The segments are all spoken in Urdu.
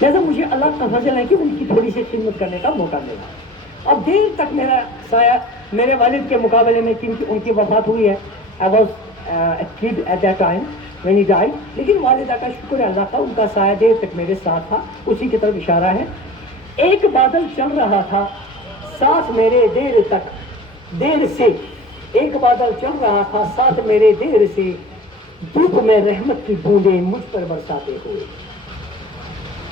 جیسا مجھے اللہ کا فضل ہے کہ ان کی تھوڑی سی خدمت کرنے کا موقع ملا. اب دیر تک میرا سایہ میرے والد کے مقابلے میں کیونکہ ان کی وفات ہوئی ہے. I was a kid at that time when he died. لیکن والدہ کا شکر ہے اللہ کا, ان کا سایہ دیر تک میرے ساتھ تھا. اسی کی طرف اشارہ ہے. ایک بادل چل رہا تھا ساتھ میرے دیر سے, ایک بادل چل رہا تھا ساتھ میرے دیر سے, دھوپ میں رحمت کی بوندیں مجھ پر برساتے ہوئے.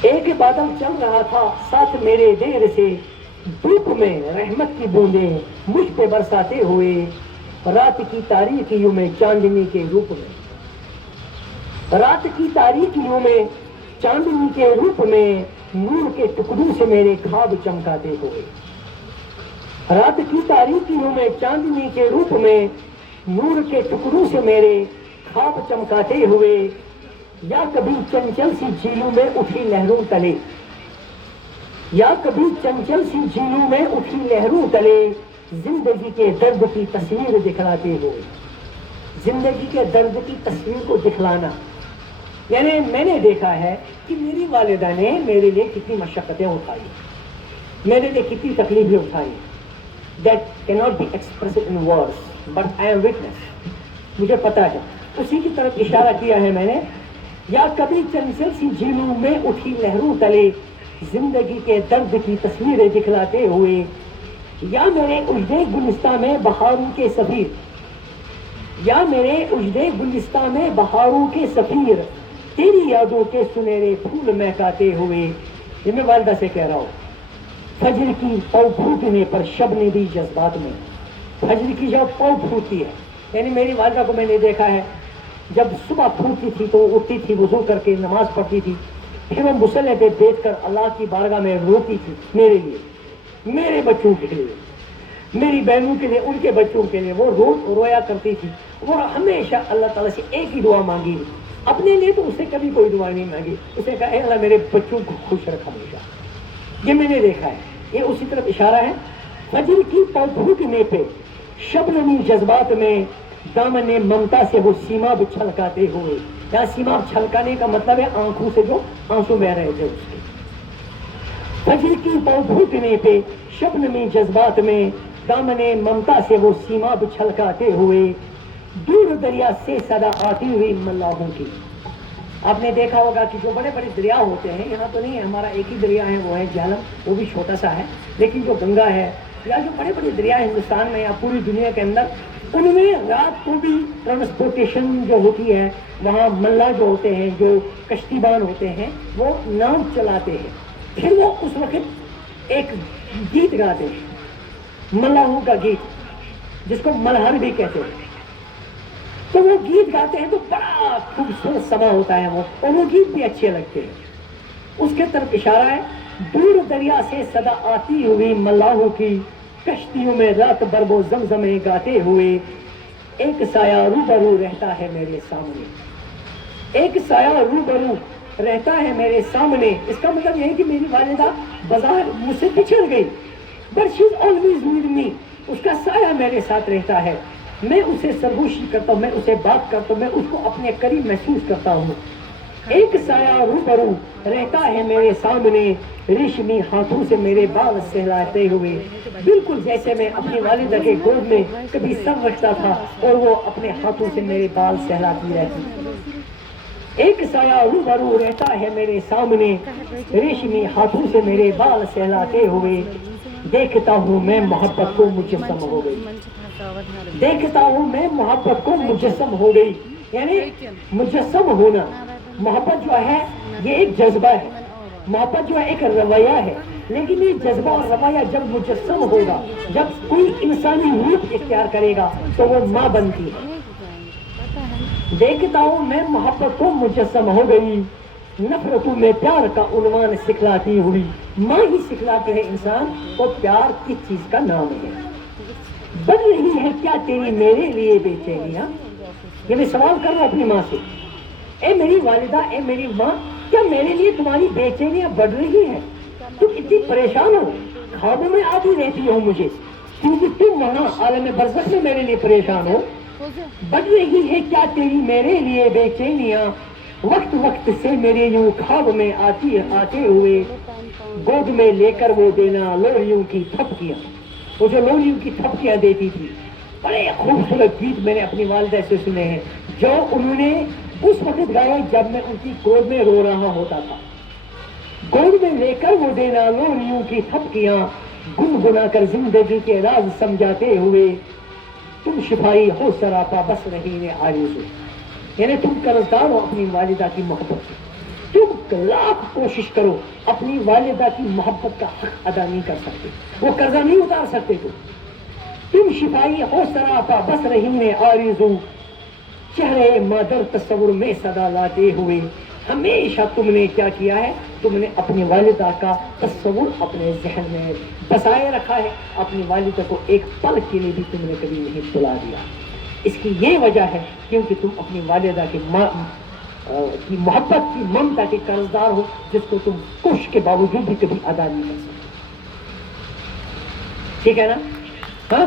ایک بادل چل رہا تھا ساتھ میرے دیر سے, دھوپ میں رحمت کی بوندیں مجھ پہ برساتے ہوئے. رات کی تاریکیوں میں چاندنی کے روپ میں, رات کی تاریکیوں میں چاندنی کے روپ میں نور کے ٹکڑوں سے میرے خواب چمکاتے ہوئے. رات کی تاریکیوں میں چاندنی کے روپ میں نور کے ٹکڑوں سے میرے خواب چمکاتے ہوئے. یا کبھی چنچل سی جھیلوں میں اٹھی لہروں تلے, یا کبھی چنچل سی جھیلوں میں اٹھی لہروں تلے, زندگی کے درد کی تصویر دکھلاتے ہوئے. زندگی کے درد کی تصویر کو دکھلانا, یعنی میں نے دیکھا ہے کہ میری والدہ نے میرے لیے کتنی مشقتیں اٹھائی, میرے لیے کتنی تکلیفیں اٹھائی. That cannot be expressed in words, but I am witness. مجھے پتا ہے. اسی کی طرف اشارہ کیا ہے میں نے. یا کبھی چنچل سی جھیلوں میں اٹھی لہروں تلے, زندگی کے درد کی تصویریں دکھلاتے ہوئے. یا میرے اجڑے گلستاں میں بہاروں کے سفیر, یا میرے اجڑے گلستاں میں بہاروں کے سفیر, تیری یادوں کے سنہرے پھول مہکاتے ہوئے. یہ میں والدہ سے کہہ رہا ہوں. فجر کی پو پھوٹنے پر شبنمی جذبات میں, فجر کی جب پو پھوٹتی ہے, یعنی میری والدہ کو میں نے دیکھا ہے جب صبح پھوٹتی تھی تو اٹھتی تھی, وضو کر کے نماز پڑھتی تھی, پھر وہ مصلی پہ بیٹھ کر اللہ کی بارگاہ میں روتی تھی میرے لیے, میرے بچوں کے لیے, میری بہنوں کے لیے, ان کے بچوں کے لیے. وہ رویا کرتی تھی. وہ ہمیشہ اللہ تعالیٰ سے ایک ہی دعا مانگی, اپنے لیے تو اسے کبھی کوئی دعا نہیں مانگی. اسے کہا اے اللہ میرے بچوں کو خوش رکھ ہمیشہ. یہ میں نے دیکھا ہے. یہ اسی طرف اشارہ ہے. فجر کی پو پھوٹنے پہ شبنمی جذبات میں دامن ممتا سے وہ سیماب چھلکاتے ہوئے. یا سیماب چھلکانے کا مطلب ہے آنکھوں سے جو آنسو بہ رہے تھے اس کے. فجر کی پو پھوٹنے پہ شبنمی جذبات میں دامن ممتا سے وہ سیماب چھلکاتے ہوئے. دور دریا سے صدا آتی ہوئی ملاحوں کی. آپ نے دیکھا ہوگا کہ جو بڑے بڑے دریا ہوتے ہیں, یہاں تو نہیں ہے, ہمارا ایک ہی دریا ہے وہ ہے جہلم, وہ بھی چھوٹا سا ہے, لیکن جو گنگا ہے یا جو بڑے بڑے دریا ہندوستان میں یا پوری دنیا کے اندر, ان میں رات کو بھی ٹرانسپورٹیشن جو ہوتی ہے, وہاں ملا جو ہوتے ہیں, جو کشتی بان ہوتے ہیں, وہ ناؤ چلاتے ہیں. پھر وہ اس وقت ایک گیت گاتے ہیں, ملاحوں کا گیت جس کو ملہر بھی کہتے ہیں. تو وہ گیت گاتے ہیں تو بڑا خوبصورت سما ہوتا ہے وہ, اور وہ گیت بھی اچھے لگتے ہیں. اس کے طرف اشارہ ہے. دور دریا سے صدا آتی ہوئی ملاحوں کی, کشتیوں میں رات بر وہ زمزمیں گاتے ہوئے. ایک سایہ روبرو رہتا ہے میرے سامنے, ایک سایہ روبرو رہتا ہے میرے سامنے. اس کا مطلب یہ ہے کہ میری والدہ بظاہر مجھ سے بچھڑ گئی, but she is always with me. اس کا سایہ میرے ساتھ رہتا ہے. میں اسے سرگوشی کرتا ہوں, میں اسے بات کرتا ہوں, میں اس کو اپنے قریب محسوس کرتا ہوں. ایک سایہ روبرو رہتا ہے میرے سامنے, ریشمی ہاتھوں سے میرے بال سہلاتے ہوئے. بالکل جیسے میں اپنی والدہ کے گود میں کبھی سر رکھتا تھا اور وہ اپنے ہاتھوں سے میرے بال سہلاتی رہتی. ایک سایہ روبرو رہتا ہے میرے سامنے, ریشمی ہاتھوں سے میرے بال سہلاتے ہوئے. دیکھتا ہوں میں محبت کو مجسم ہو گئی, دیکھتا ہوں میں محبت کو مجسم ہو گئی. یعنی مجسم ہونا, محبت جو ہے یہ ایک جذبہ ہے, محبت جو ہے ایک رویہ ہے, لیکن یہ جذبہ اور رویہ جب مجسم ہوگا, جب کوئی انسانی روپ اختیار کرے گا تو وہ ماں بنتی ہے. دیکھتا ہوں میں محبت کو مجسم ہو گئی, نفرتوں میں پیار کا عنوان سکھلاتی ہوئی. ماں ہی سکھلاتے ہیں انسان کو پیار کس چیز کا نام ہے. بن رہی ہے کیا تیری میرے لیے بے چینیاں. یہ میں سوال کر رہا ہوں اپنی ماں سے, اے میری والدہ, اے میری ماں, کیا میرے لیے تمہاری بے چینیاں بڑھ رہی ہیں؟ تم اتنی پریشان ہو, خوابوں میں آتی رہتی ہو مجھے, کیونکہ تم وہاں عالم برزخ میں میرے لیے پریشان ہو. بڑھ رہی ہے کیا تیری میرے لیے بے چینیاں, وقت وقت سے میرے یوں خواب میں آتے ہوئے گود میں لے کر وہ دینا لوریوں کی تھپکیاں، وہ جو لوریوں کی تھپکیاں دیتی تھی، بڑے خوبصورت گیت میں نے اپنی والدہ سے سنے ہیں جو انہوں نے اس وقت گائے جب میں ان کی گود میں رو رہا ہوتا تھا۔ گود میں لے کر وہ دینا لوریوں کی تھپکیاں، گنگنا کر زندگی کے راز سمجھاتے ہوئے، تم شفائی ہو سراپا بس رہی آرزو، یعنی تم قرضدار ہو اپنی والدہ کی محبت سے، تم لاکھ کوشش کرو اپنی والدہ کی محبت کا حق ادا نہیں کر سکتے، وہ قرضہ نہیں اتار سکتے، تم شفائی ہو سراپا بس رہی آرزو، چہرے مادر تصور میں صدا لاتے ہوئے، ہمیشہ تم نے کیا کیا ہے، تم نے اپنی والدہ کا تصور اپنے ذہن میں بسائے رکھا ہے، اپنی والدہ کو ایک پل کے لیے بھی تم نے کبھی نہیں بھلا دیا۔ اس کی یہ وجہ ہے کیونکہ تم اپنی والدہ کی محبت کی ممتا کے قرضدار ہو، جس کو تم کوشش کے باوجود بھی کبھی ادا نہیں کر سکتے۔ ٹھیک ہے نا؟ ہاں